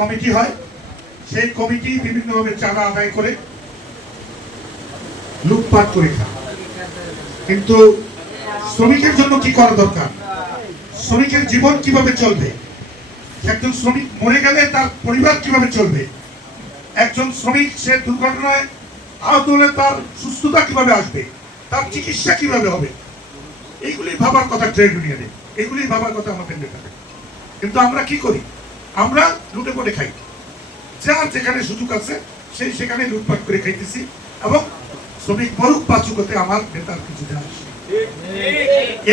Committee হয়, সেই committee বিভিন্নভাবে চাঁদা আদায় করে লুটপাট করে খায়। কিন্তু শ্রমিকের জন্য কি করা দরকার? শ্রমিকের জীবন কীভাবে চলবে? একজন শ্রমিক মরে গেলে তার পরিবার কীভাবে চলবে? একজন শ্রমিক সে দুর্ঘটনায় আহত হলে তার সুস্থতা কীভাবে আসবে? তার চিকিৎসা কীভাবে হবে? এইগুলি ভাবার কথা ট্রেড ইউনিয়নে। এগুলি ভাবার কথা আমাদের নেতাদের। কিন্তু আমরা কি করি? আমরা লুটে পড়ে খাই। যার যেখানে সুযোগ আছে, সেই সেখানে লুটপাট করে খাইতেছি এবং শ্রমিক মরুক বাচুক হতে আমার নেতার কিছু যায়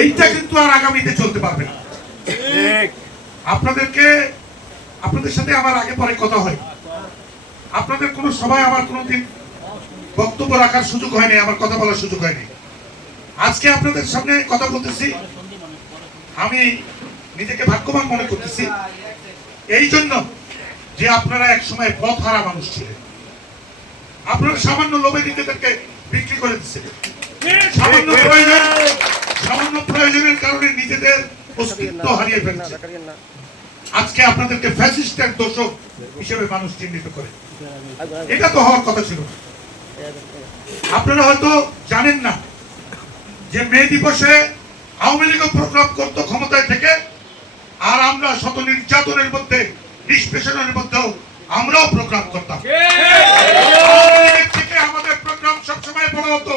এইটা কিন্তু আর আগামীতে চলতে পারবে না। আপনাদেরকে, আপনাদের সাথে আমার আগে পরে কথা হয়। আপনাদের কোনো সভায় আমার কোনোদিন বক্তব্য রাখার সুযোগ হয়নি, আমার কথা বলার সুযোগ হয়নি। আজকে আপনাদের সামনে কথা বলতেছি। আমি নিজেকে ভাগ্যবান মনে করতেছি। এই জন্য যে আপনারা এক সময় পথ হারা মানুষ ছিলেন। আপনারা সামান্য লোভে নিজেদেরকে বিক্রি করে দিচ্ছিলেন সামান্য প্রয়োজন সামান্য প্রয়োজনের কারণে নিজেদের অস্তিত্ব হারিয়ে ফেলছে। আজকে আপনাদেরকে ফ্যাসিস্টের দোষক হিসেবে মানুষ চিহ্নিত করে। এটা তো হওয়ার কথা ছিল। আপনারা হয়তো জানেন না যে মে দিবসে আওয়ামী লীগ প্রোগ্রাম করতো ক্ষমতায় থেকে আর আমরা শত নির্যাতনের মধ্যে নিষ্পেষণের মধ্যেও আমরাও প্রোগ্রাম করতাম। থেকে আমাদের প্রোগ্রাম সবসময় বড় হতো।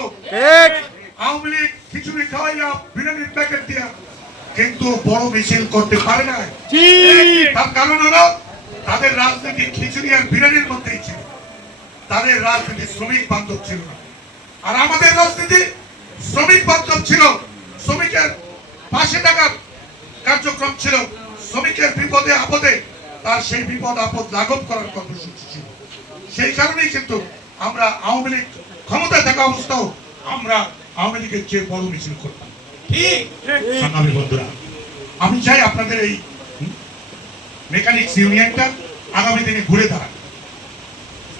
আওয়ামী লীগ খিচুড়ি খাওয়াইয়া বিরিয়ানির প্যাকেট দিয়া কিন্তু বড় মিছিল করতে পারে না তার কারণ হলো তাদের রাজনীতি খিচুড়ি আর বিরিয়ানির মধ্যেই ছিল। তাদের রাজনীতি শ্রমিক বান্ধব ছিল না। আর আমাদের রাজনীতি শ্রমিক বান্ধব ছিল। শ্রমিকের পাশে থাকার কার্যক্রম ছিল। শ্রমিকের বিপদে আপদে তার সেই বিপদ আপদ লাঘব করার কর্মসূচি ছিল। সেই কারণেই কিন্তু আমরা আওয়ামী লীগ ক্ষমতায় থাকা অবস্থাও আমরা আওয়ামী লীগের চেয়ে বড় মিছিল করতাম। সংগ্রামী বন্ধুরা আমি চাই আপনাদের এই মেকানিক্স ইউনিয়নটা আগামী দিনে ঘুরে দাঁড়ান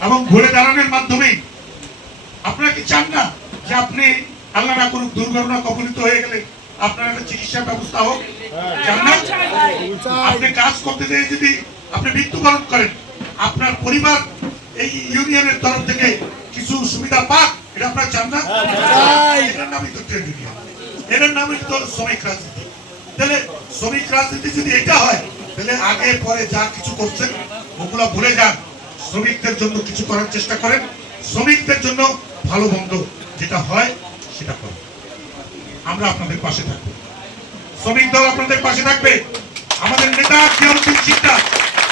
এবং ঘুরে দাঁড়ানোর মাধ্যমে আপনারা কি চান না যে আপনি আল্লাহ না করুক দুর্ঘটনা কবলিত হয়ে গেলে আপনার একটা চিকিৎসার ব্যবস্থা হোক। আপনি কাজ করতে যেয়ে যদি আপনি মৃত্যুবরণ করেন আপনার পরিবার এই ইউনিয়নের তরফ থেকে কিছু সুবিধা পাক? এটা আপনারা চান না? এটার নামই তো ট্রেড ইউনিয়ন। এটার নামই তো শ্রমিক রাজনীতি। তাহলে শ্রমিক রাজনীতি যদি এটা হয় তাহলে আগে পরে যা কিছু করছেন ওগুলো ভুলে যান। শ্রমিকদের জন্য কিছু করার চেষ্টা করেন। শ্রমিকদের জন্য ভালো মন্দ যেটা হয় সেটা করুন। আমরা আপনাদের পাশে থাকব। শ্রমিক দল আপনাদের পাশে থাকবে। আমাদের নেতা জিয়াউদ্দিন সিকদার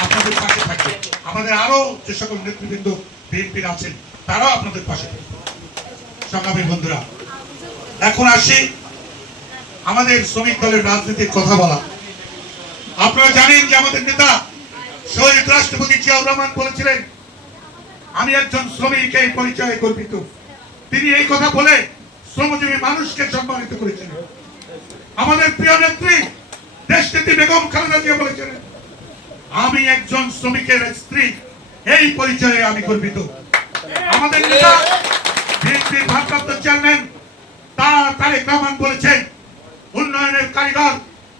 আপনাদের পাশে থাকবে। আমাদের আরও যে সকল নেতৃবৃন্দ বিএনপির আছেন, তারাও আপনাদের পাশে থাকবে। বন্ধুরা, এখন আসি আমাদের শ্রমিক দলের রাজনীতির কথা বলা। আপনারা জানেন যে আমাদের নেতা শহীদ রাষ্ট্রপতি জিয়াউর রহমান বলেছিলেন, আমি একজন শ্রমিক, এই পরিচয়ে গর্বিত। তিনি এই কথা বলে শ্রমজীবী মানুষকে সম্মানিত করেছিলেন আমাদের প্রিয় নেত্রী, দেশনেত্রী বেগম খালেদা জিয়া বলেছিলেন আমি একজন শ্রমিকের স্ত্রী, এই পরিচয়ে আমি গর্বিত। আমাদের ভারপ্রাপ্ত চেয়ারম্যান তা তারেক রহমান বলেছেন, উন্নয়নের কারিগর,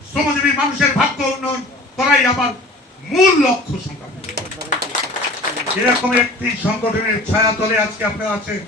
শ্রমজীবী মানুষের ভাগ্য উন্নয়ন করাই আমার মূল লক্ষ্য সংগ্রাম। এরকম একটি সংগঠনের ছায়া তলে আজকে আপনারা আছেন।